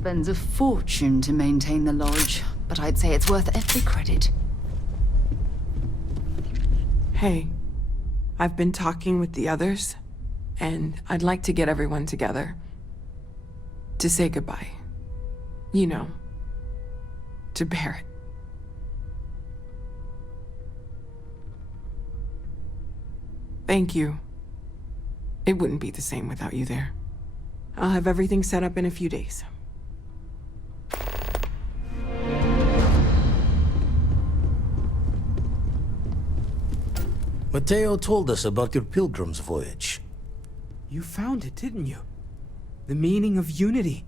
Spends a fortune to maintain the lodge, but I'd say it's worth every credit. Hey, I've been talking with the others, and I'd like to get everyone together. To say goodbye. You know, to Barrett. Thank you. It wouldn't be the same without you there. I'll have everything set up in a few days. Mateo told us about your pilgrim's voyage. You found it, didn't you? The meaning of unity.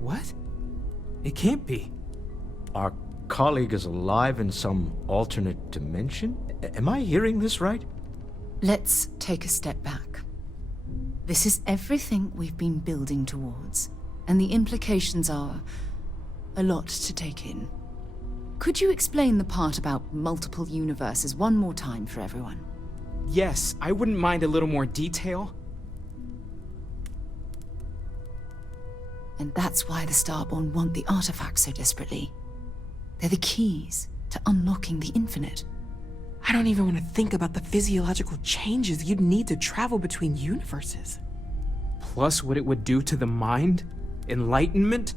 What? It can't be. Our colleague is alive in some alternate dimension? Am I hearing this right? Let's take a step back. This is everything we've been building towards, and the implications are a lot to take in. Could you explain the part about multiple universes one more time for everyone? Yes, I wouldn't mind a little more detail. And that's why the Starborn want the artifacts so desperately. They're the keys to unlocking the infinite. I don't even want to think about the physiological changes you'd need to travel between universes. Plus what it would do to the mind? Enlightenment?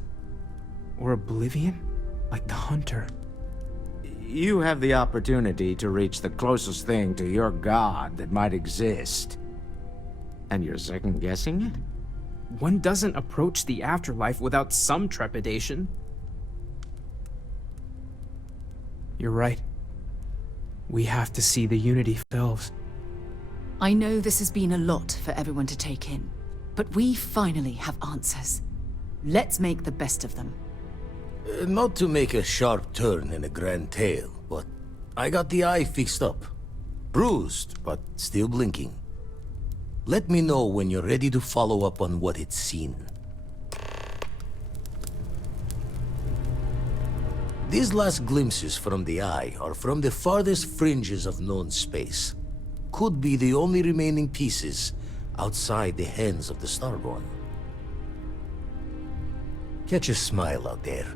Or oblivion? Like the Hunter. You have the opportunity to reach the closest thing to your god that might exist. And you're second-guessing it? One doesn't approach the afterlife without some trepidation. You're right. We have to see the unity ourselves. I know this has been a lot for everyone to take in, but we finally have answers. Let's make the best of them. Not to make a sharp turn in a grand tale, but I got the eye fixed up. Bruised, but still blinking. Let me know when you're ready to follow up on what it's seen. These last glimpses from the eye are from the farthest fringes of known space. Could be the only remaining pieces outside the hands of the Starborn. Catch a smile out there.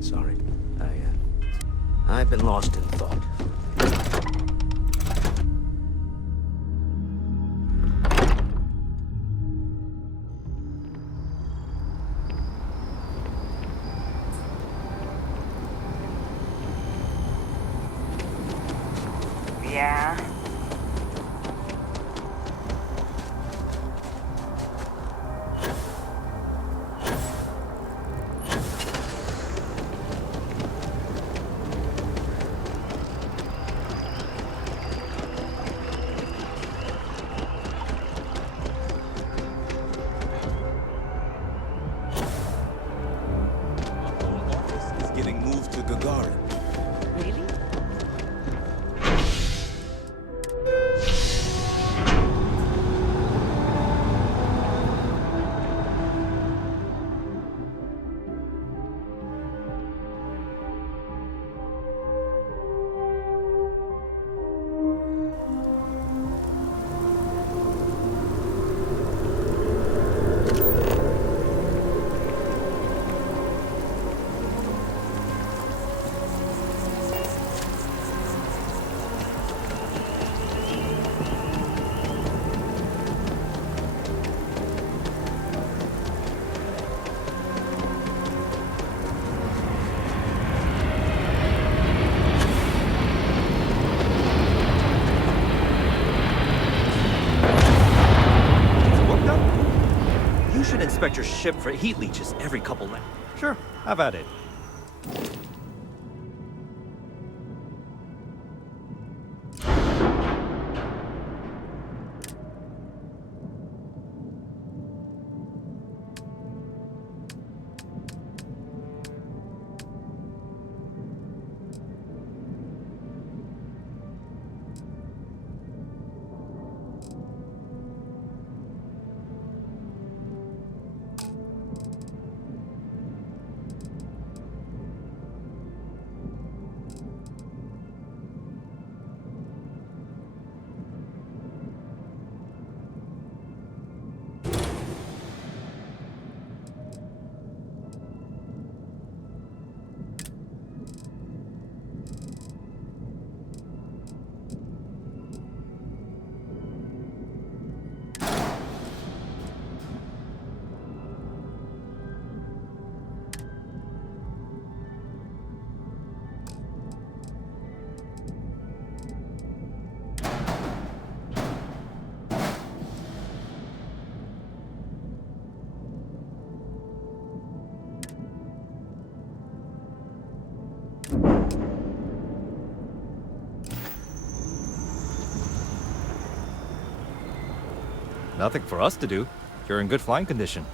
Sorry. I've been lost in thought. Yeah? Getting moved to Gagarin. Really? Should inspect your ship for heat leeches every couple laps. Sure, have at it. Nothing for us to do. You're in good flying condition.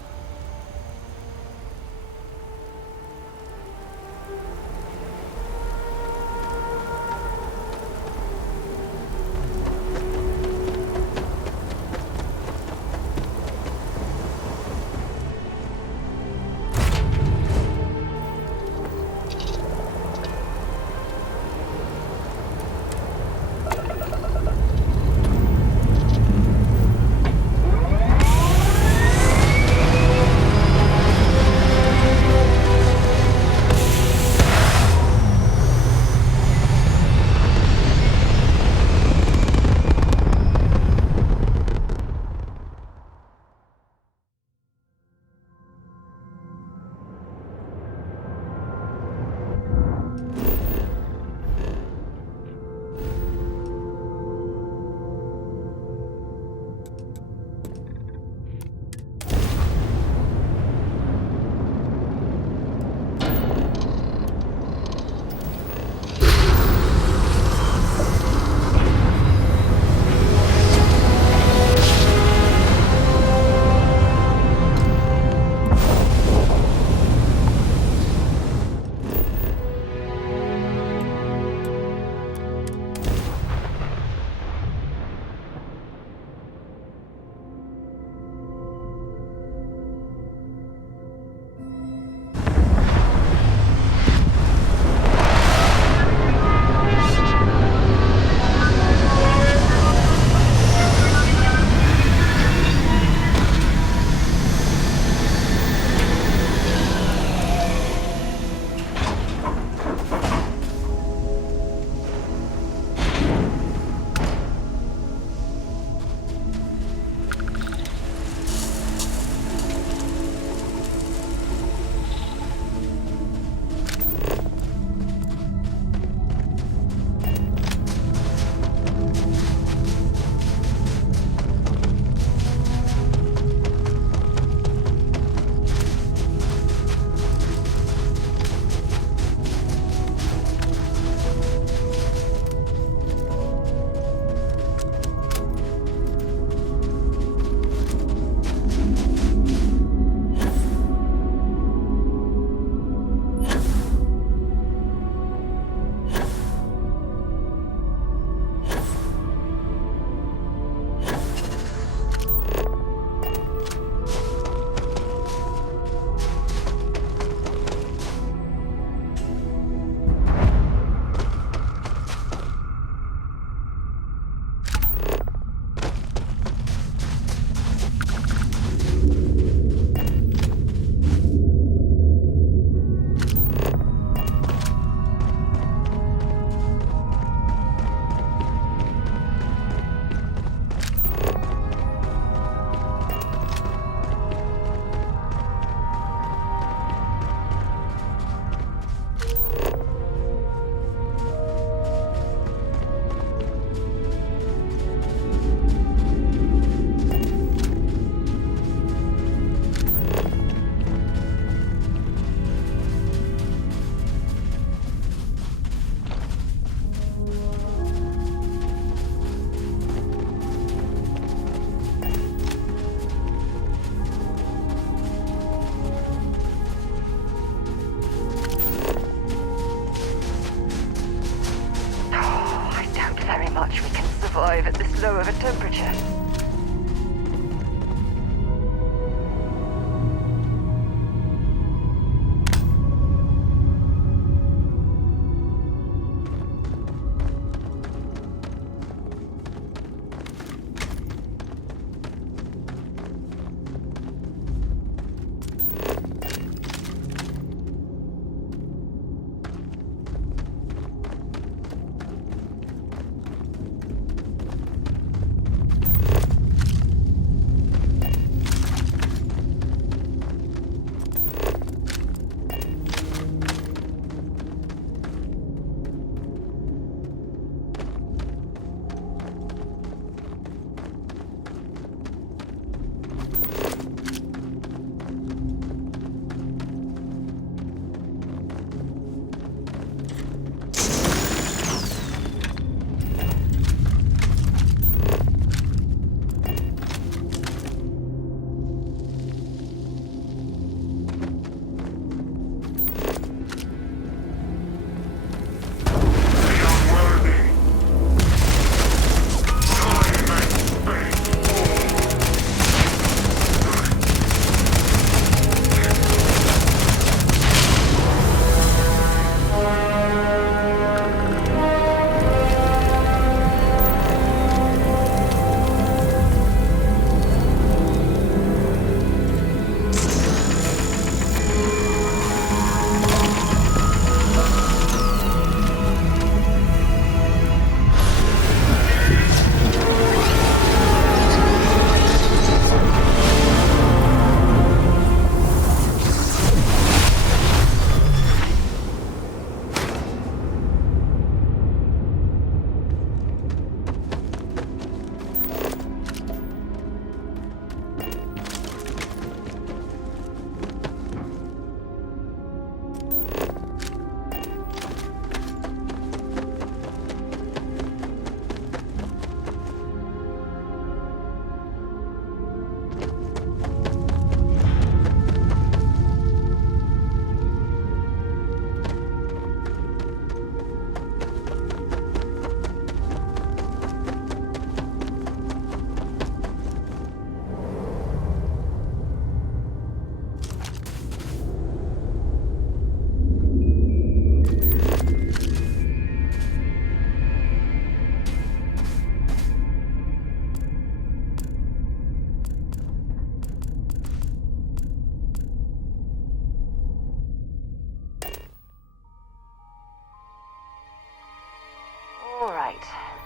survive at this low of a temperature.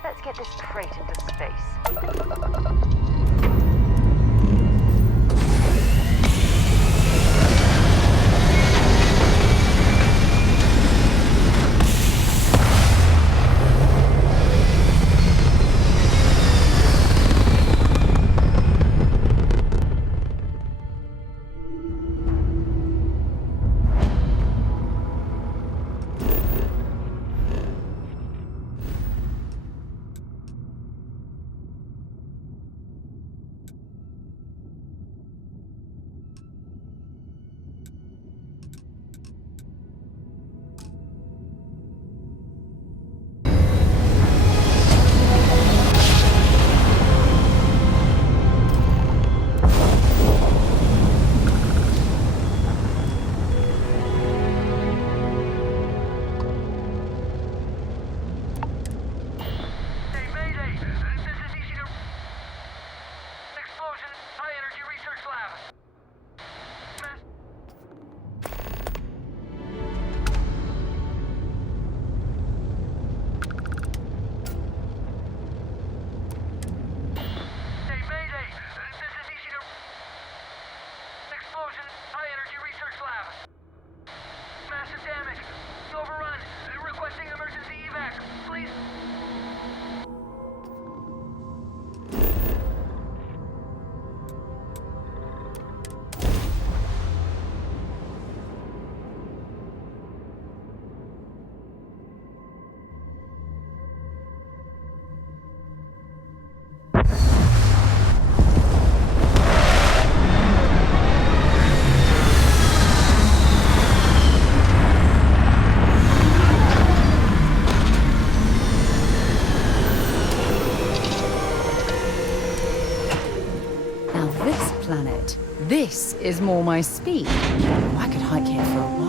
Let's get this crate into space. Now this planet, this is more my speed. I could hike here for a while.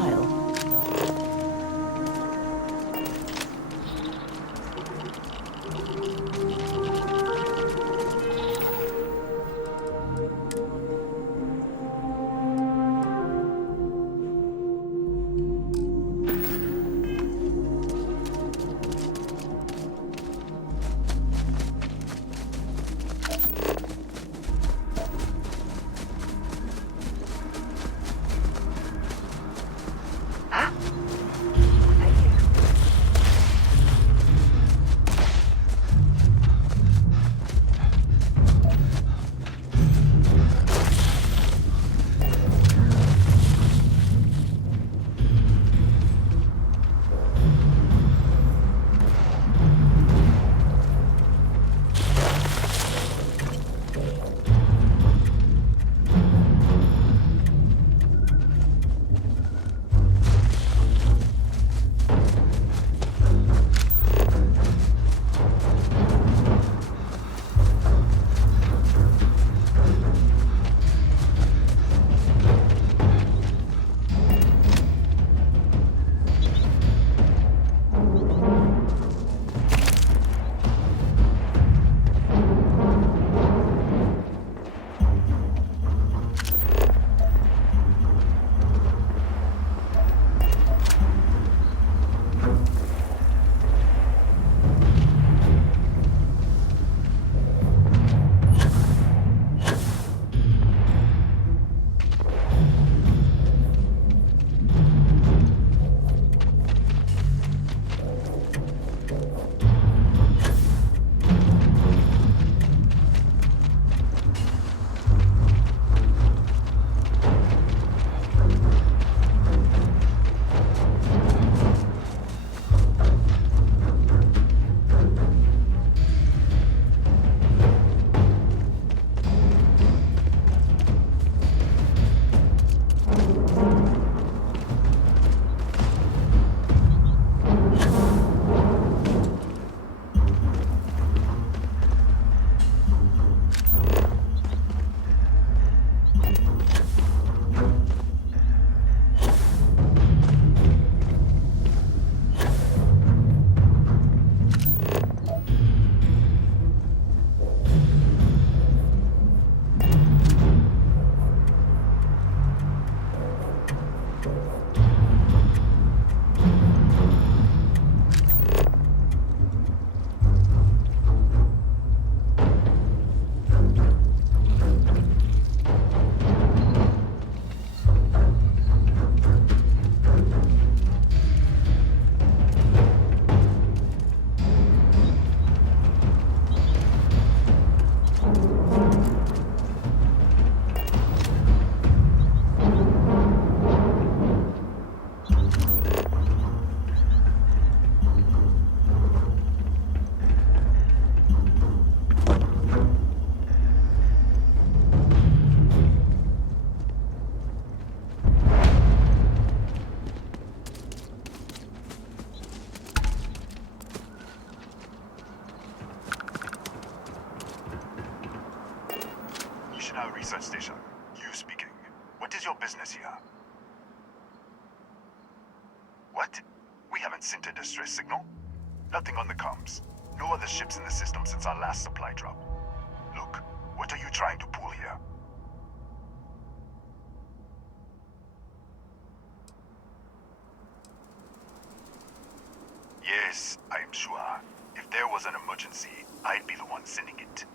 here. What? We haven't sent a distress signal? Nothing on the comms. No other ships in the system since our last supply drop. Look, what are you trying to pull here? Yes, I am sure. If there was an emergency, I'd be the one sending it.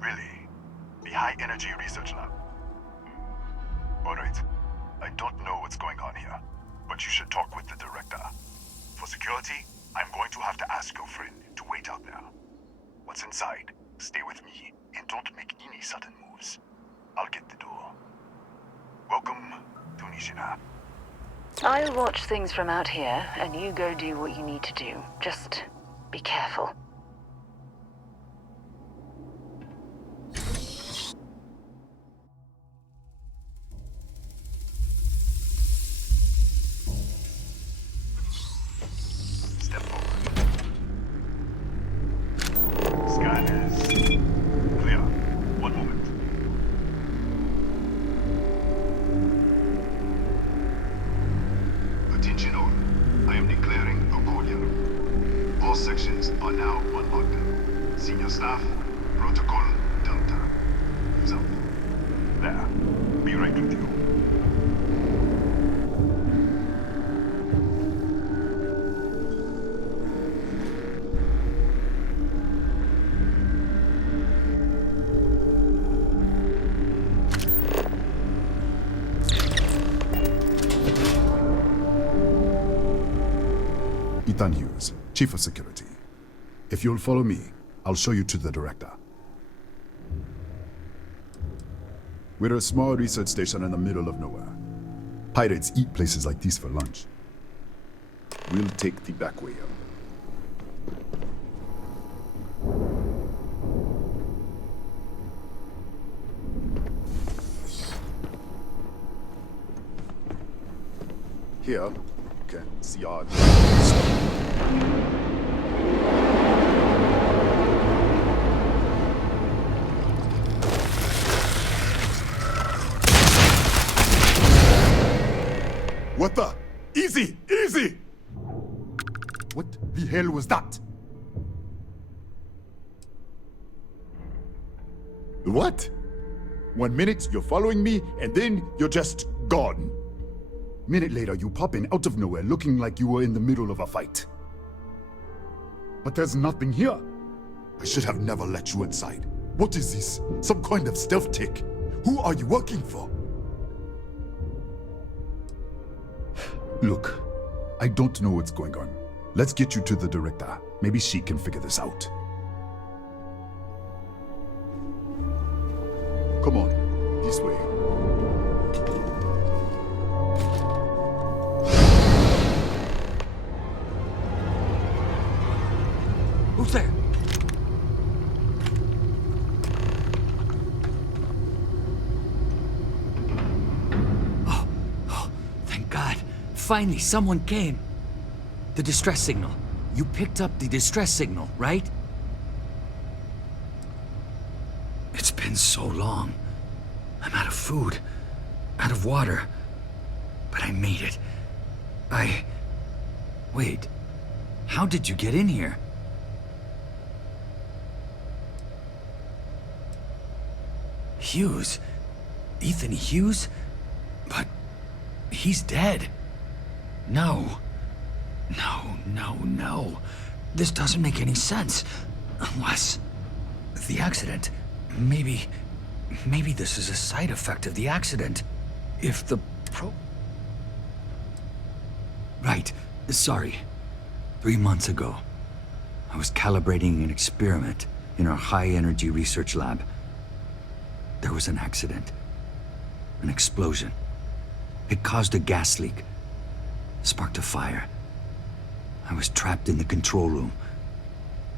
Really? The High Energy Research Lab? Alright. I don't know what's going on here, but you should talk with the director. For security, I'm going to have to ask your friend to wait out there. What's inside, stay with me, and don't make any sudden moves. I'll get the door. Welcome to Nishina. I'll watch things from out here, and you go do what you need to do. Just be careful. Step forward. Scan is clear. One moment. Attention all. I am declaring a cordial. All sections are now on lockdown. Senior staff, protocol Delta. Who's out? There. Be right with you. Ethan Hughes, Chief of Security. If you'll follow me, I'll show you to the director. We're a small research station in the middle of nowhere. Pirates eat places like these for lunch. We'll take the back way up. Here, you can see our... What the? Easy! Easy! What the hell was that? What? 1 minute you're following me, and then you're just gone. Minute later, you pop in out of nowhere looking like you were in the middle of a fight. But there's nothing here. I should have never let you inside. What is this? Some kind of stealth tick? Who are you working for? Look, I don't know what's going on. Let's get you to the director. Maybe she can figure this out. Come on, this way. Who's there? Oh, thank God. Finally, someone came. The distress signal. You picked up the distress signal, right? It's been so long. I'm out of food, out of water. But I made it. Wait. How did you get in here? Hughes? Ethan Hughes? But he's dead. No. No. This doesn't make any sense. Unless... the accident. Maybe this is a side effect of the accident. If the Right. Sorry. 3 months ago, I was calibrating an experiment in our high-energy research lab. There was an accident. An explosion. It caused a gas leak. Sparked a fire. I was trapped in the control room.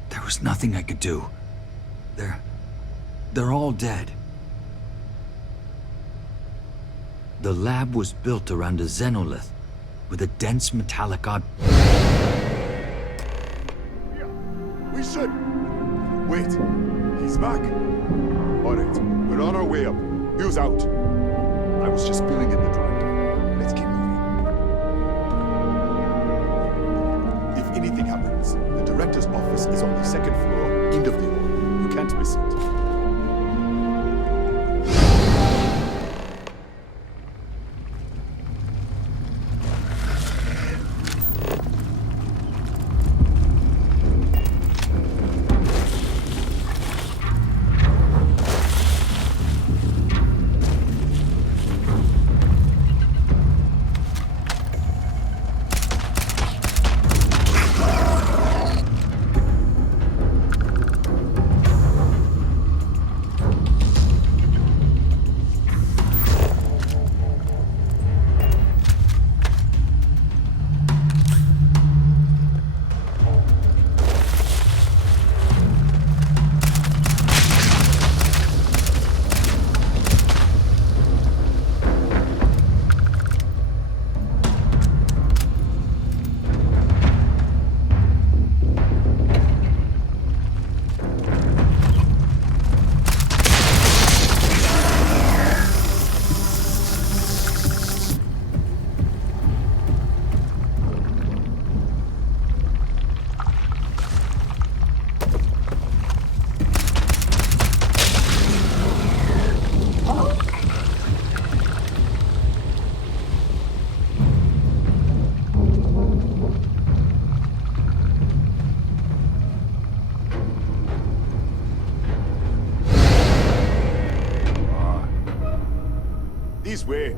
There was nothing I could do. They're all dead. The lab was built around a xenolith with a dense metallic We should... Wait, he's back. All right, we're on our way up. Hughes out. just filling in the director. Let's keep moving. If anything happens, the director's office is on the second floor, end of the hall. You can't miss it. This way.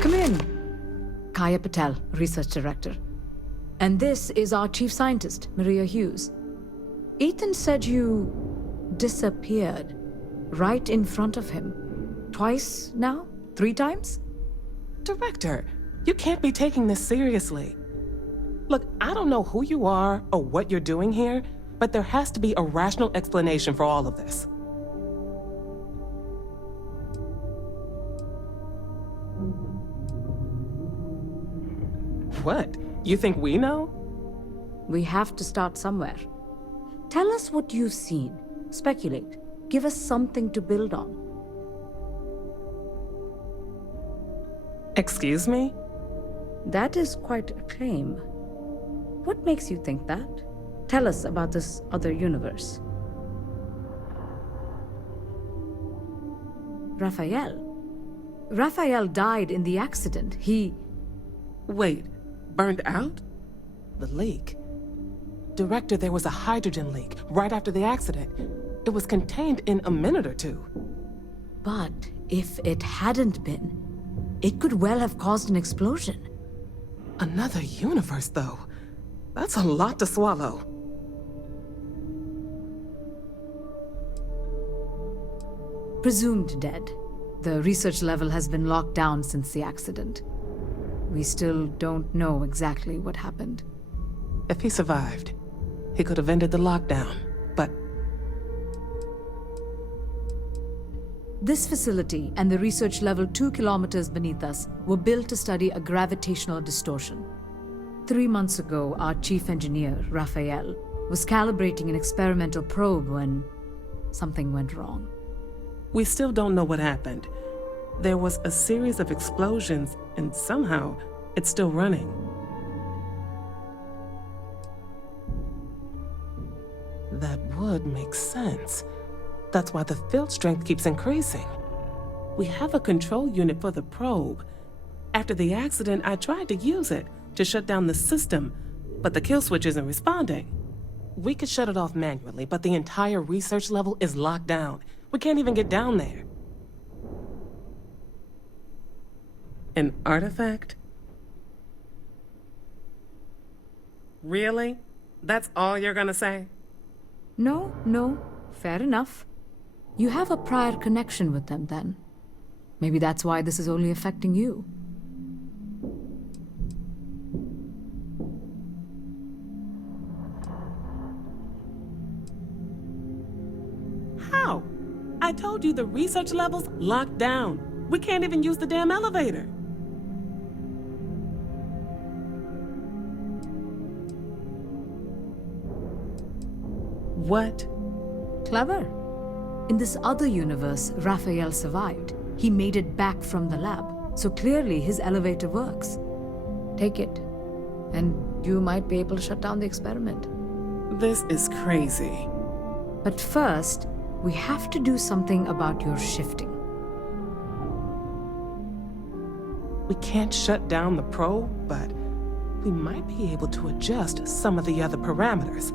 Come in. Kaya Patel, Research Director. And this is our Chief Scientist, Maria Hughes. Ethan said you disappeared right in front of him. Twice now? 3 times? Director, you can't be taking this seriously. Look, I don't know who you are or what you're doing here, but there has to be a rational explanation for all of this. What? You think we know? We have to start somewhere. Tell us what you've seen. Speculate. Give us something to build on. Excuse me? That is quite a claim. What makes you think that? Tell us about this other universe. Raphael. Raphael died in the accident. He... Wait, burned out? The leak. Director, there was a hydrogen leak right after the accident. It was contained in a minute or two. But if it hadn't been, it could well have caused an explosion. Another universe, though. That's a lot to swallow. Presumed dead. The research level has been locked down since the accident. We still don't know exactly what happened. If he survived, he could have ended the lockdown, but... This facility and the research level 2 kilometers beneath us were built to study a gravitational distortion. 3 months ago, our chief engineer, Raphael, was calibrating an experimental probe when something went wrong. We still don't know what happened. There was a series of explosions, and somehow it's still running. That would make sense. That's why the field strength keeps increasing. We have a control unit for the probe. After the accident, I tried to use it to shut down the system, but the kill switch isn't responding. We could shut it off manually, but the entire research level is locked down. We can't even get down there. An artifact? Really? That's all you're gonna say? No, fair enough. You have a prior connection with them then. Maybe that's why this is only affecting you. How? I told you the research level's locked down. We can't even use the damn elevator. What? Clever. In this other universe, Raphael survived. He made it back from the lab, so clearly his elevator works. Take it, and you might be able to shut down the experiment. This is crazy. But first, we have to do something about your shifting. We can't shut down the probe, but we might be able to adjust some of the other parameters.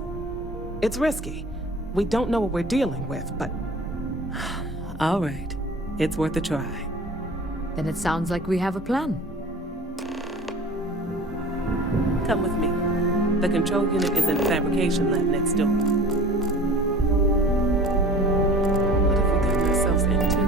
It's risky. We don't know what we're dealing with, but... All right. It's worth a try. Then it sounds like we have a plan. Come with me. The control unit is in the fabrication lab next door. What have we gotten ourselves into?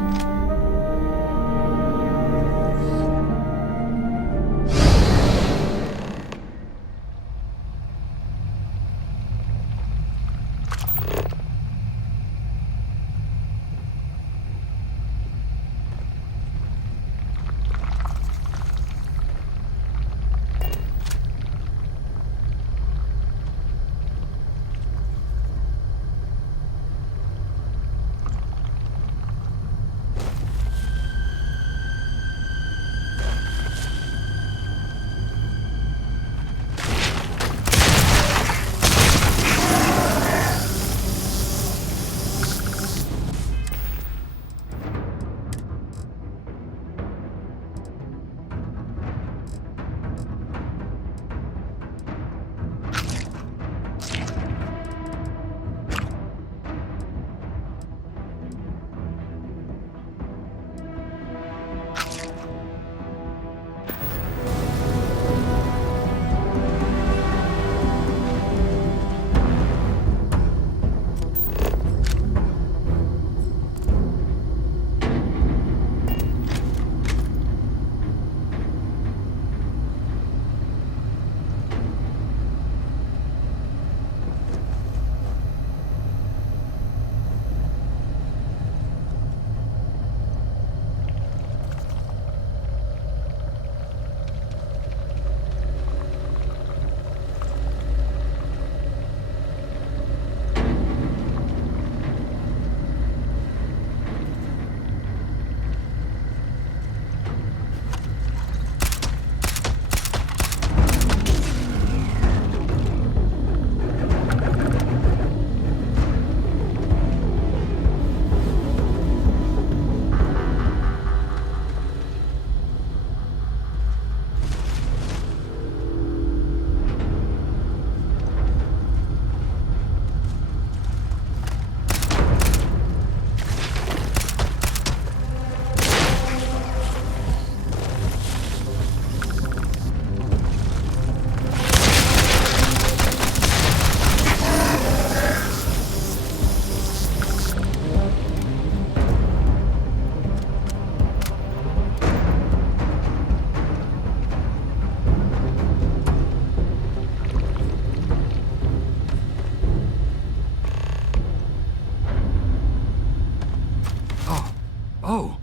Oh,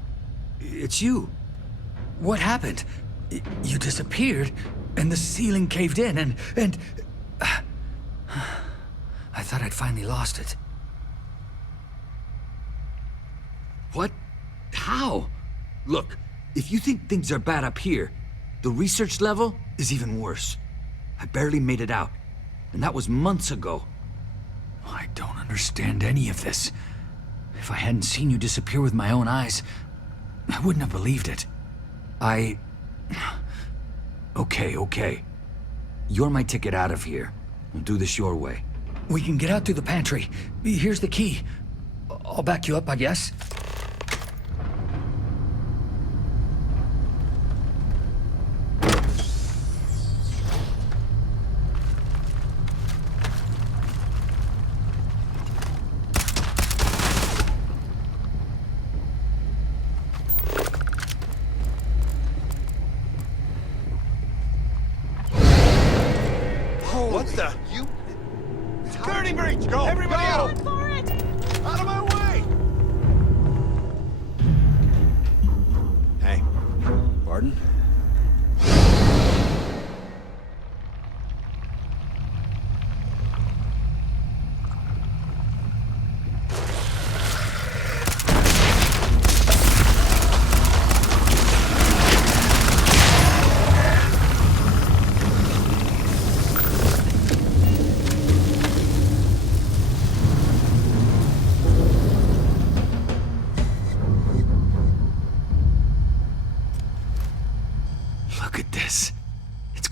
it's you. What happened? You disappeared, and the ceiling caved in, and... I thought I'd finally lost it. What? How? Look, if you think things are bad up here, the research level is even worse. I barely made it out, and that was months ago. I don't understand any of this. If I hadn't seen you disappear with my own eyes, I wouldn't have believed it. Okay. You're my ticket out of here. We'll do this your way. We can get out through the pantry. Here's the key. I'll back you up, I guess. What the? You... Security breach! Go! Everybody out! For it! Out of my way! Hey. Pardon?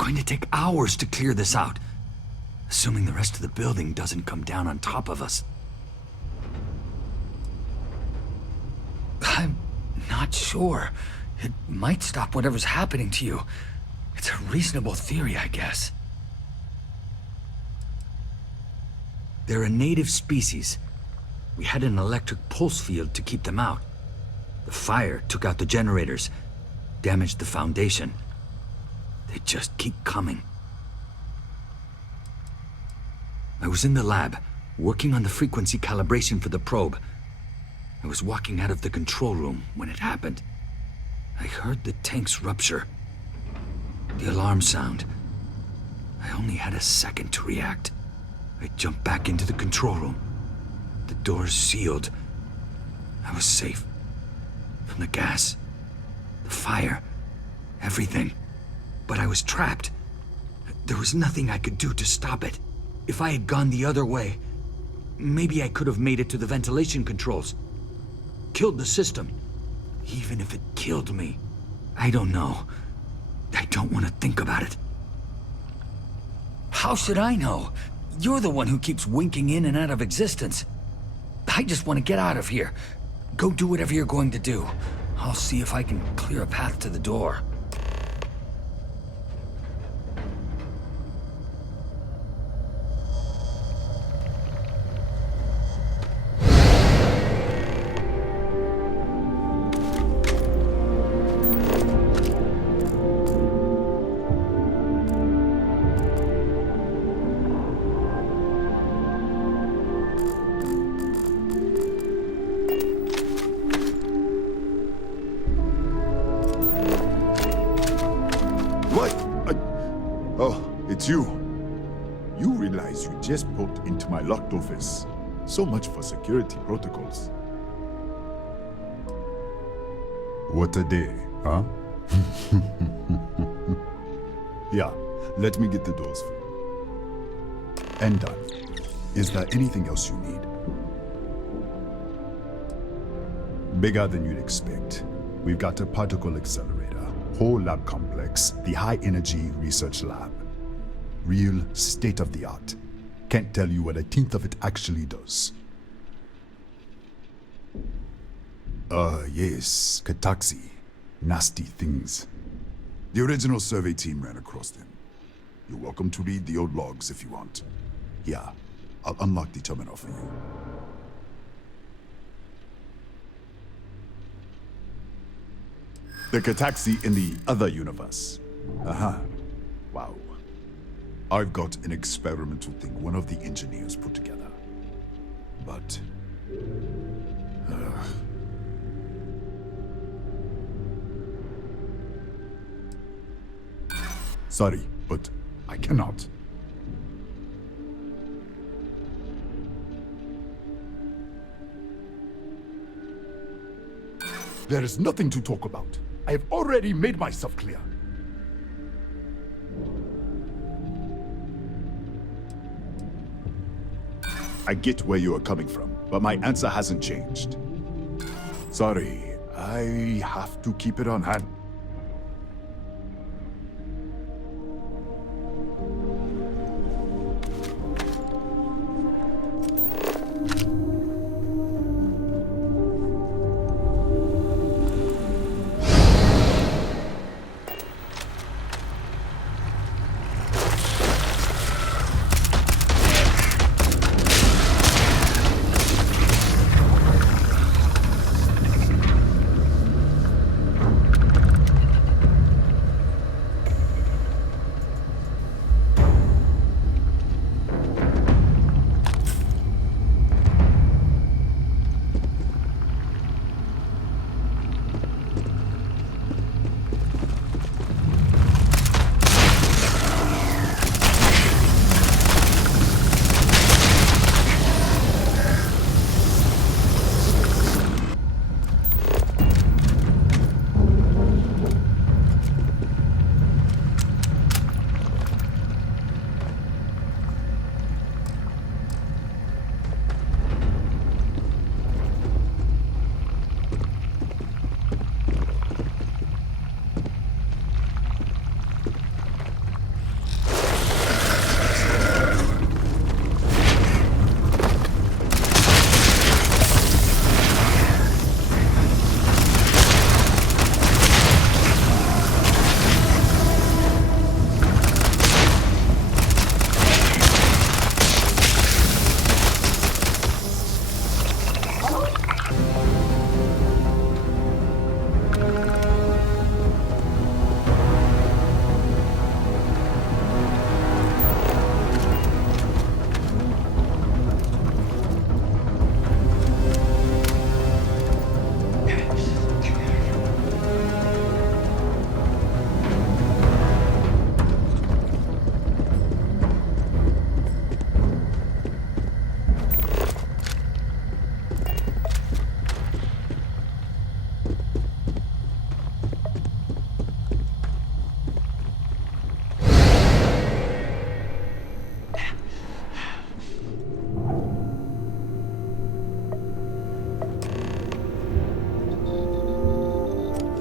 going to take hours to clear this out, assuming the rest of the building doesn't come down on top of us. I'm not sure. It might stop whatever's happening to you. It's a reasonable theory, I guess. They're a native species. We had an electric pulse field to keep them out. The fire took out the generators, damaged the foundation. They just keep coming. I was in the lab, working on the frequency calibration for the probe. I was walking out of the control room when it happened. I heard the tanks rupture. The alarm sound. I only had a second to react. I jumped back into the control room. The doors sealed. I was safe. From the gas, the fire, everything. But I was trapped. There was nothing I could do to stop it. If I had gone the other way, maybe I could have made it to the ventilation controls. Killed the system. Even if it killed me. I don't know. I don't want to think about it. How should I know? You're the one who keeps winking in and out of existence. I just want to get out of here. Go do whatever you're going to do. I'll see if I can clear a path to the door. It's you. You realize you just poked into my locked office. So much for security protocols. What a day, huh? Yeah, let me get the doors for you. And done. Is there anything else you need? Bigger than you'd expect. We've got a particle accelerator, whole lab complex, the high energy research lab. Real state-of-the-art. Can't tell you what a tenth of it actually does. Yes, Kataxi. Nasty things. The original survey team ran across them. You're welcome to read the old logs if you want. Yeah, I'll unlock the terminal for you. The Kataxi in the other universe. Wow. I've got an experimental thing one of the engineers put together. But... Sorry, but I cannot. There is nothing to talk about. I have already made myself clear. I get where you are coming from, but my answer hasn't changed. Sorry, I have to keep it on hand.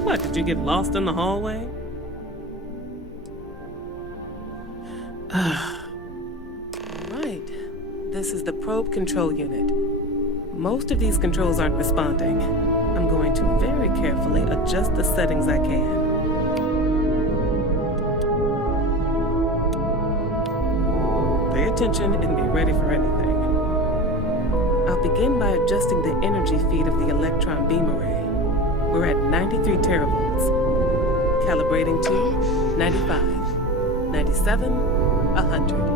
What, did you get lost in the hallway? Right. This is the probe control unit. Most of these controls aren't responding. I'm going to very carefully adjust the settings I can. Pay attention and be ready for anything. I'll begin by adjusting the energy feed of the electron beam array. We're at 93 teravolts. Calibrating to 95, 97, 100.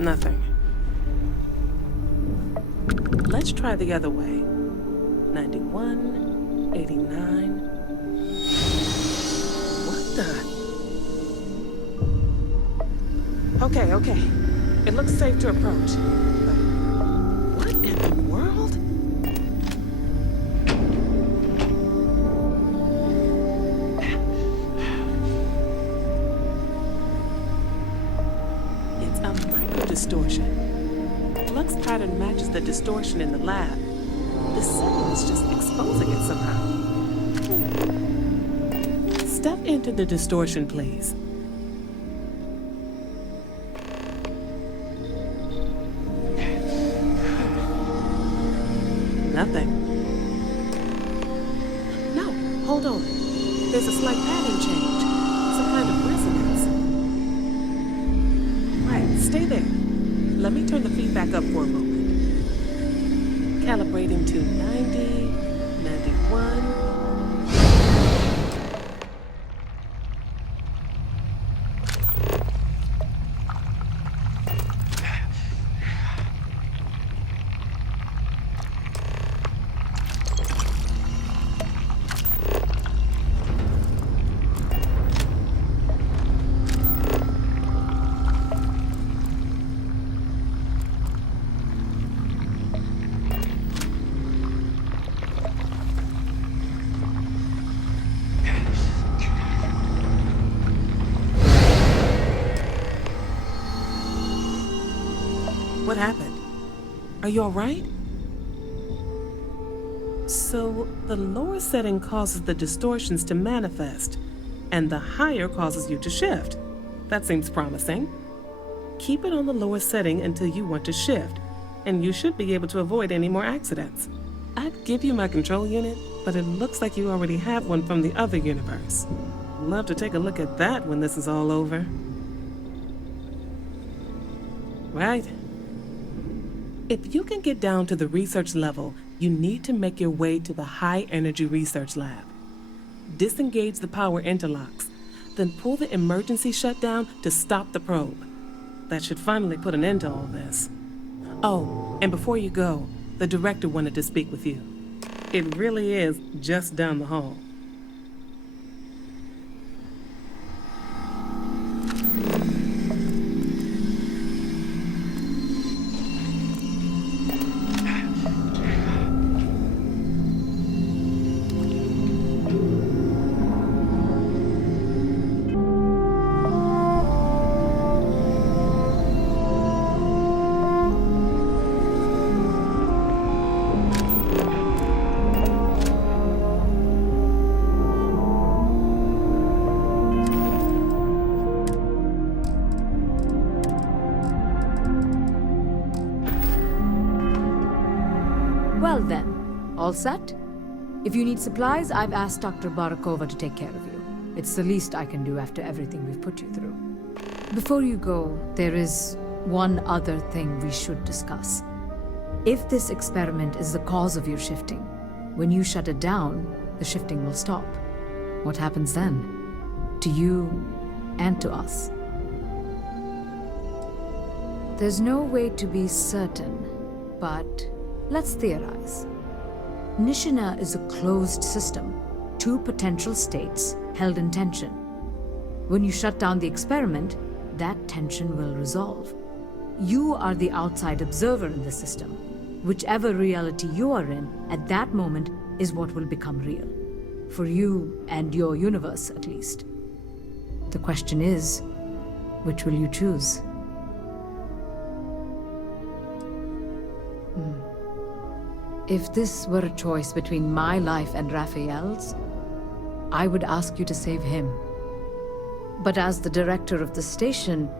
Nothing. Let's try the other way. 91, 89. What the? Okay. It looks safe to approach. But what in the world? It's a micro-distortion. Flux pattern matches the distortion in the lab. The setting is just exposing it somehow. Step into the distortion, please. Nothing. No, hold on. There's a slight pattern change. Some kind of resonance. Right, stay there. Let me turn the feedback up for a moment. Calibrating to 90, 91. What happened? Are you all right? So, the lower setting causes the distortions to manifest, and the higher causes you to shift. That seems promising. Keep it on the lower setting until you want to shift, and you should be able to avoid any more accidents. I'd give you my control unit, but it looks like you already have one from the other universe. Love to take a look at that when this is all over. Right. If you can get down to the research level, you need to make your way to the High Energy Research Lab. Disengage the power interlocks, then pull the emergency shutdown to stop the probe. That should finally put an end to all this. Oh, and before you go, the director wanted to speak with you. It really is just down the hall. Well then, all set? If you need supplies, I've asked Dr. Barakova to take care of you. It's the least I can do after everything we've put you through. Before you go, there is one other thing we should discuss. If this experiment is the cause of your shifting, when you shut it down, the shifting will stop. What happens then? To you and to us? There's no way to be certain, but let's theorize. Nishina is a closed system, two potential states held in tension. When you shut down the experiment, that tension will resolve. You are the outside observer in the system. Whichever reality you are in at that moment is what will become real. For you and your universe, at least. The question is, which will you choose? If this were a choice between my life and Raphael's, I would ask you to save him. But as the director of the station,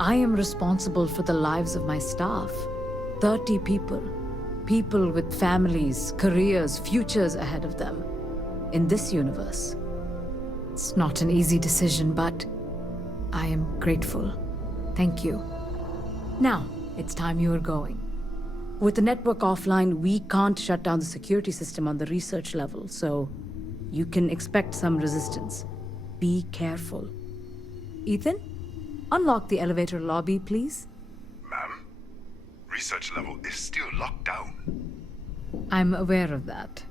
I am responsible for the lives of my staff. 30 people. People with families, careers, futures ahead of them. In this universe. It's not an easy decision, but I am grateful. Thank you. Now, it's time you are going. With the network offline, we can't shut down the security system on the research level, so you can expect some resistance. Be careful. Ethan, unlock the elevator lobby, please. Ma'am, research level is still locked down. I'm aware of that.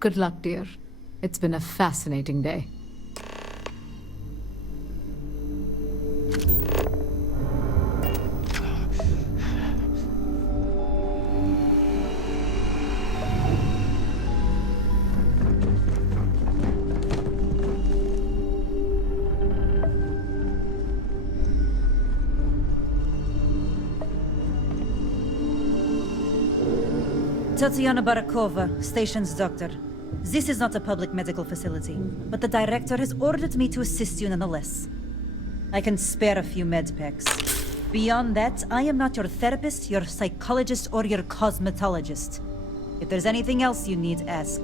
Good luck, dear. It's been a fascinating day. Tatiana Barakova, station's doctor. This is not a public medical facility, but the director has ordered me to assist you nonetheless. I can spare a few med packs. Beyond that, I am not your therapist, your psychologist, or your cosmetologist. If there's anything else you need, ask.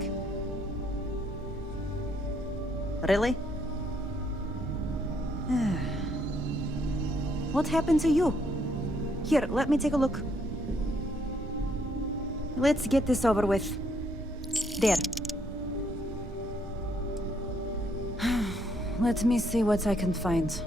Really? What happened to you? Here, let me take a look. Let's get this over with. There. Let me see what I can find.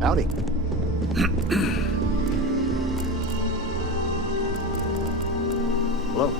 Howdy. Hello.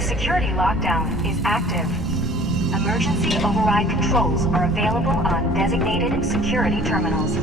Security lockdown is active. Emergency override controls are available on designated security terminals.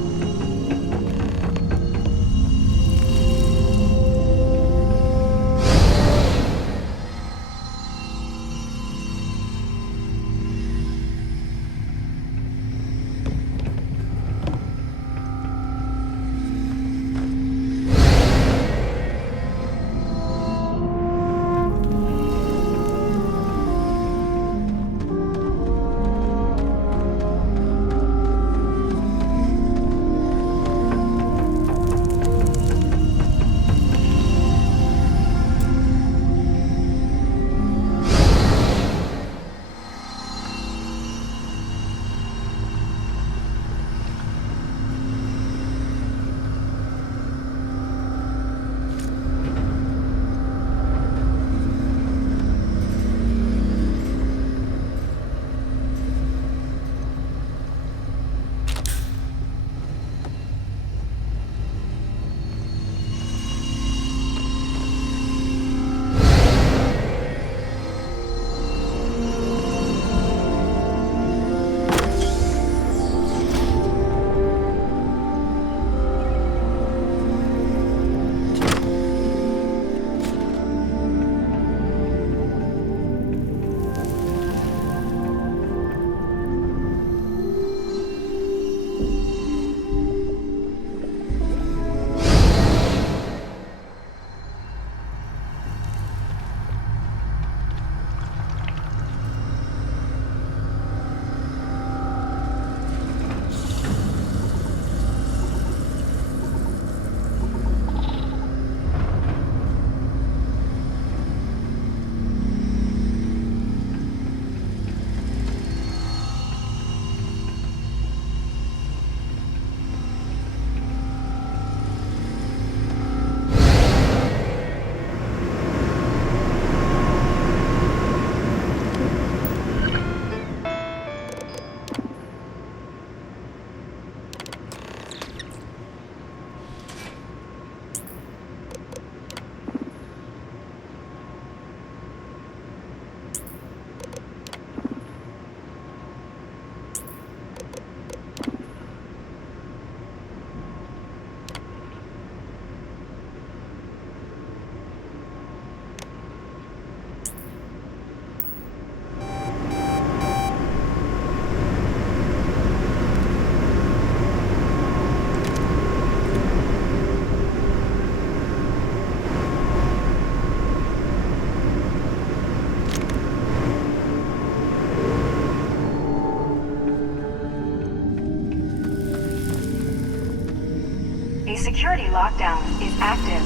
Security lockdown is active.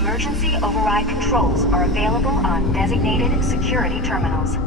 Emergency override controls are available on designated security terminals.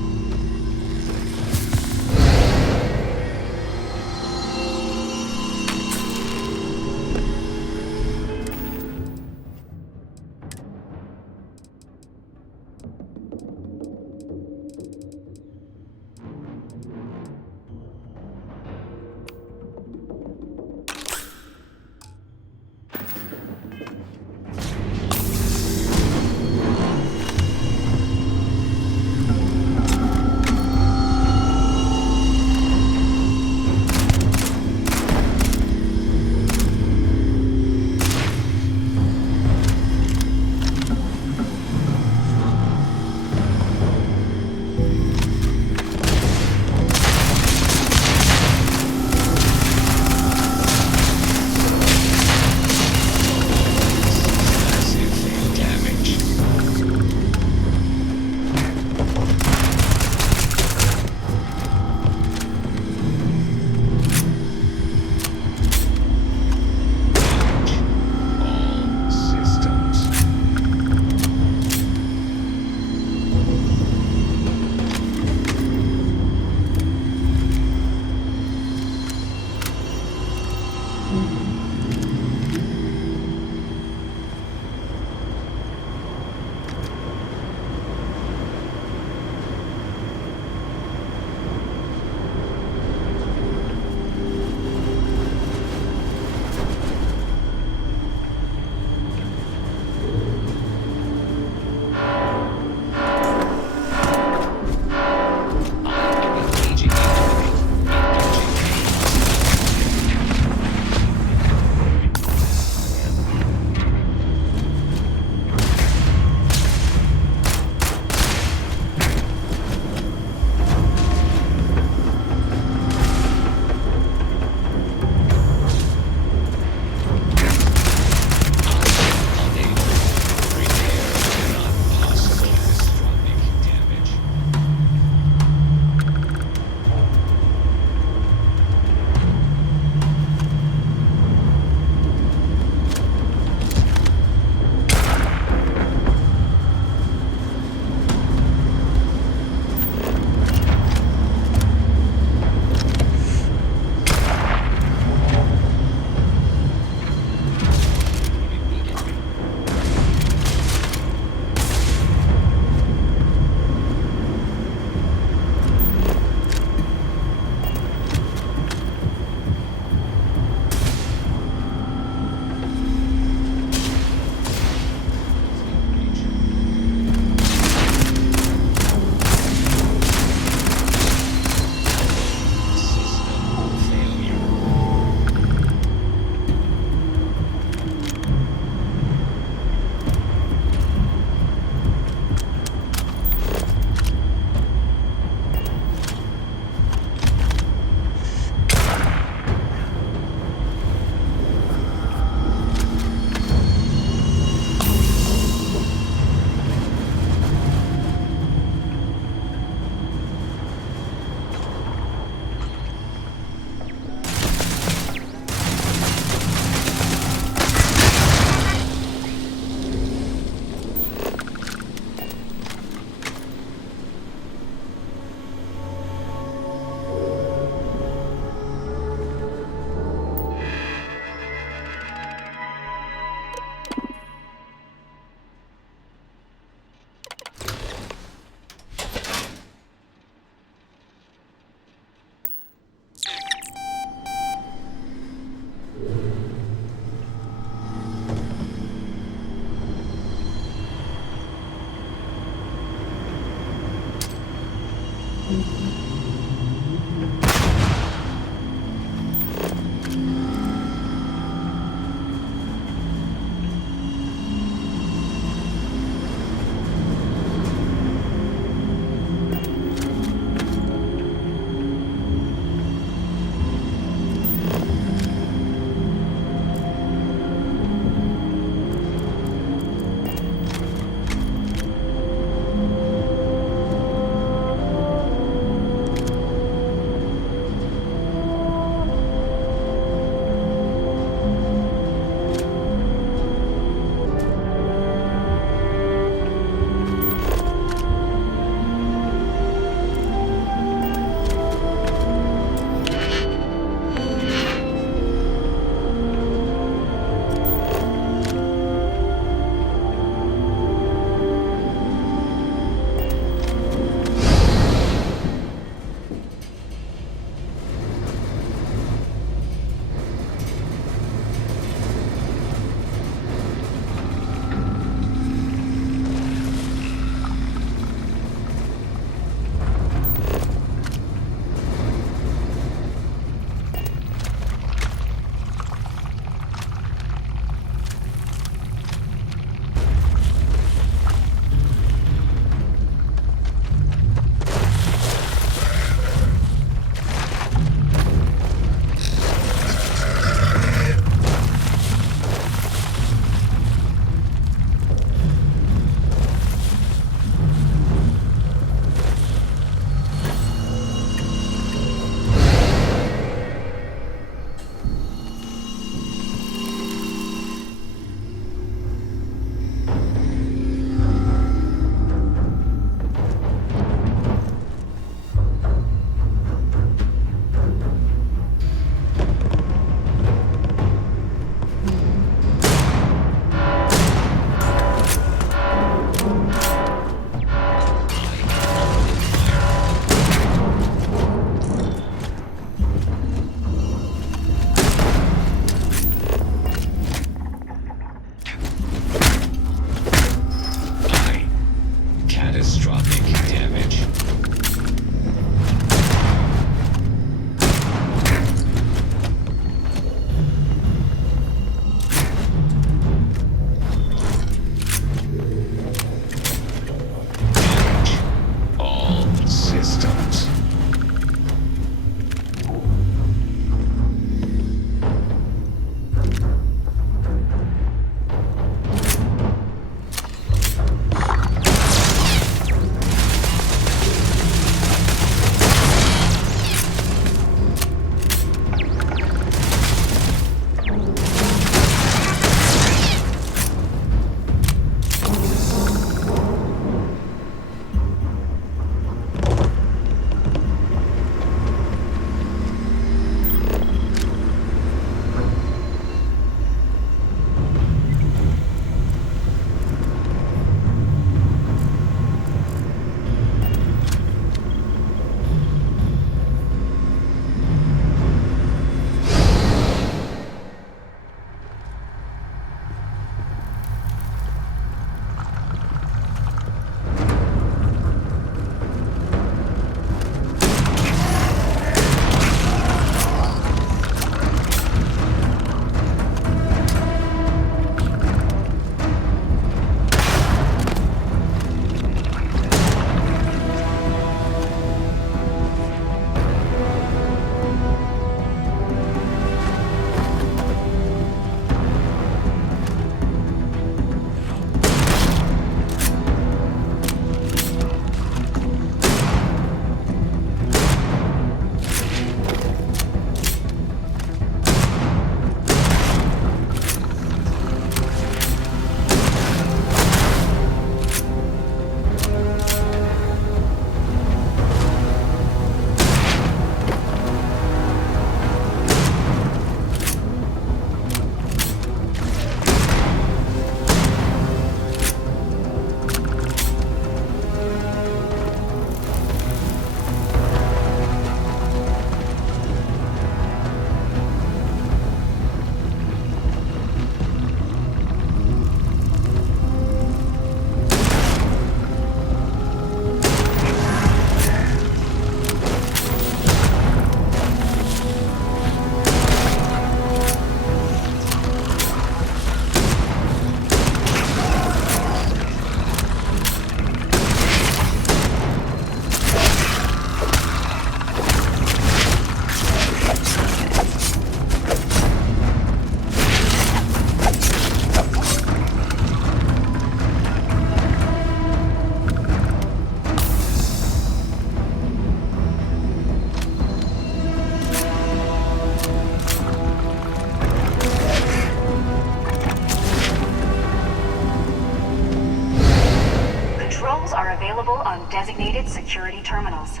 on designated security terminals.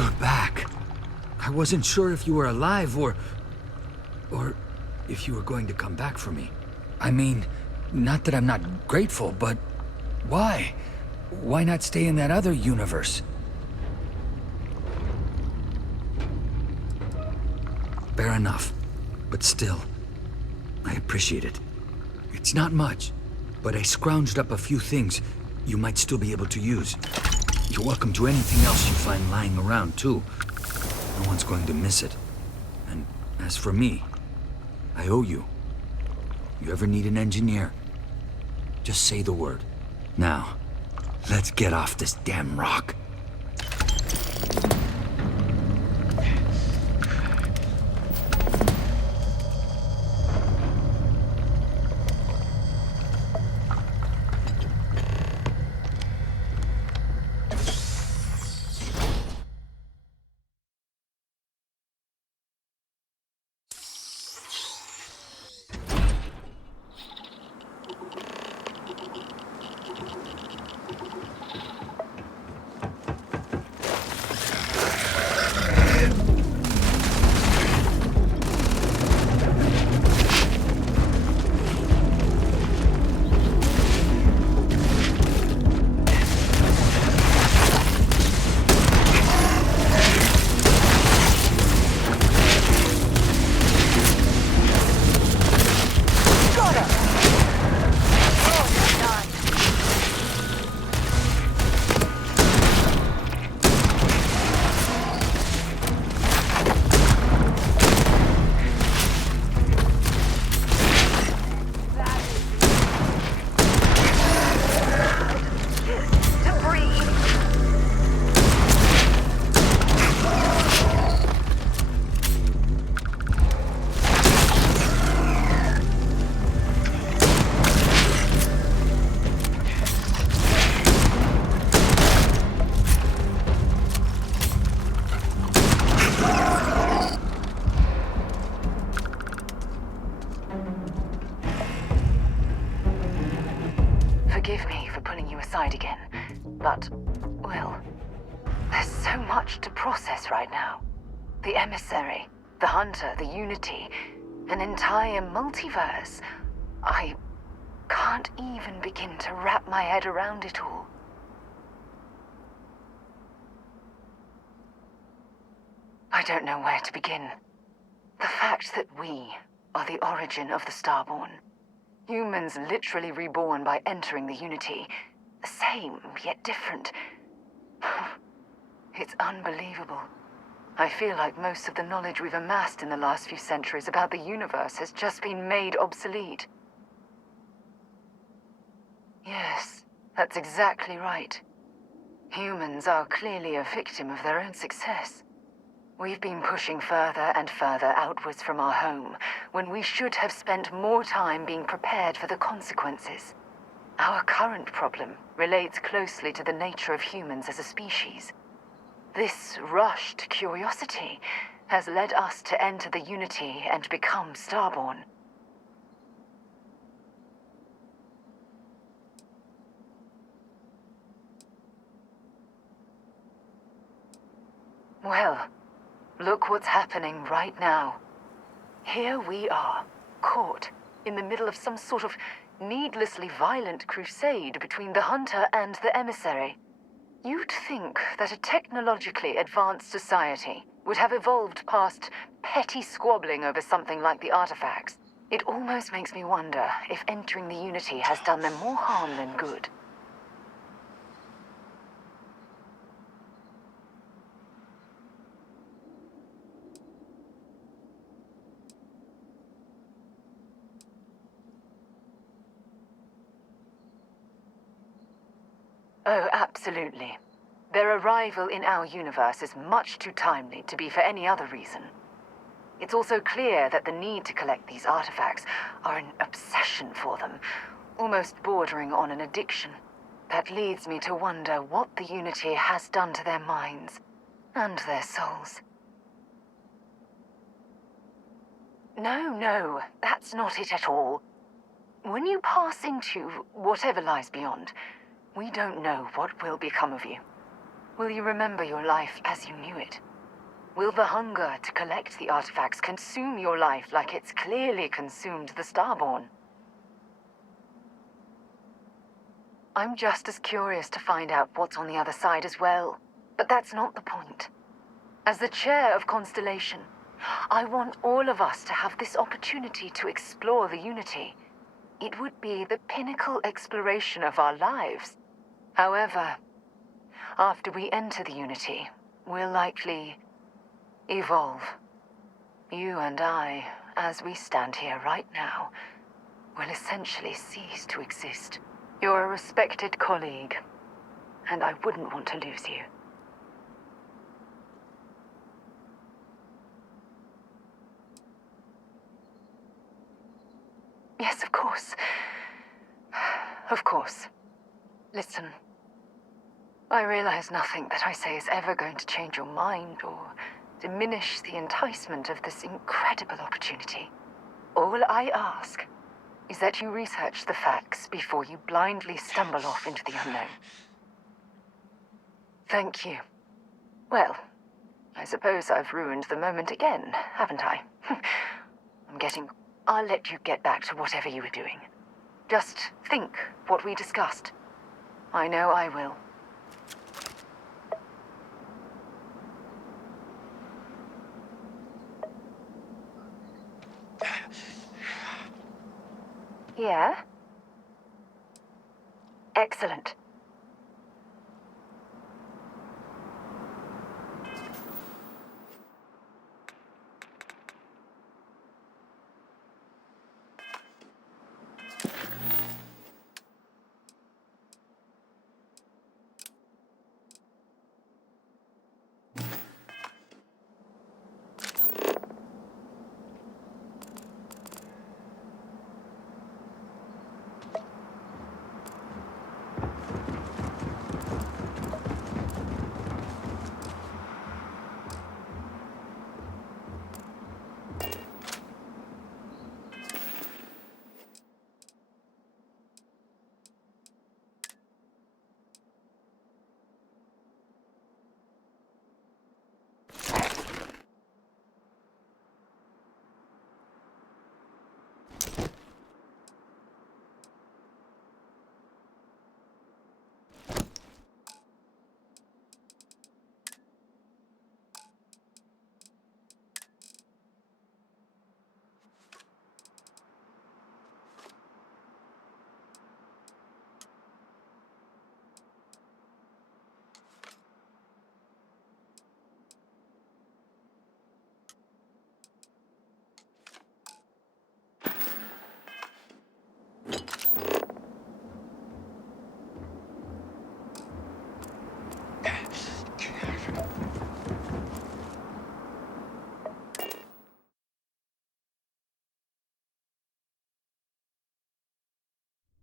You're back. I wasn't sure if you were alive or if you were going to come back for me. I mean, not that I'm not grateful, but why? Why not stay in that other universe? Fair enough. But still, I appreciate it. It's not much, but I scrounged up a few things you might still be able to use. You're welcome to anything else you find lying around, too. No one's going to miss it. And as for me, I owe you. You ever need an engineer, just say the word. Now, let's get off this damn rock. Forgive me for pulling you aside again, but, well, there's so much to process right now. The emissary, the hunter, the unity, an entire multiverse. I can't even begin to wrap my head around it all. I don't know where to begin. The fact that we are the origin of the Starborn. Humans literally reborn by entering the Unity. The same, yet different. It's unbelievable. I feel like most of the knowledge we've amassed in the last few centuries about the universe has just been made obsolete. Yes, that's exactly right. Humans are clearly a victim of their own success. We've been pushing further and further outwards from our home, when we should have spent more time being prepared for the consequences. Our current problem relates closely to the nature of humans as a species. This rushed curiosity has led us to enter the Unity and become Starborn. Well, look what's happening right now. Here we are, caught in the middle of some sort of needlessly violent crusade between the hunter and the emissary. You'd think that a technologically advanced society would have evolved past petty squabbling over something like the artifacts. It almost makes me wonder if entering the Unity has done them more harm than good. Oh, absolutely. Their arrival in our universe is much too timely to be for any other reason. It's also clear that the need to collect these artifacts are an obsession for them, almost bordering on an addiction. That leads me to wonder what the Unity has done to their minds and their souls. No, that's not it at all. When you pass into whatever lies beyond, we don't know what will become of you. Will you remember your life as you knew it? Will the hunger to collect the artifacts consume your life like it's clearly consumed the Starborn? I'm just as curious to find out what's on the other side as well, but that's not the point. As the chair of Constellation, I want all of us to have this opportunity to explore the Unity. It would be the pinnacle exploration of our lives. However, after we enter the Unity, we'll likely evolve. You and I, as we stand here right now, will essentially cease to exist. You're a respected colleague, and I wouldn't want to lose you. Yes, of course. Of course. Listen. I realize nothing that I say is ever going to change your mind or diminish the enticement of this incredible opportunity. All I ask is that you research the facts before you blindly stumble off into the unknown. Thank you. Well, I suppose I've ruined the moment again, haven't I? I'll let you get back to whatever you were doing. Just think what we discussed. I know I will. Yeah? Excellent.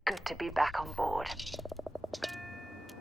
Good to be back on board.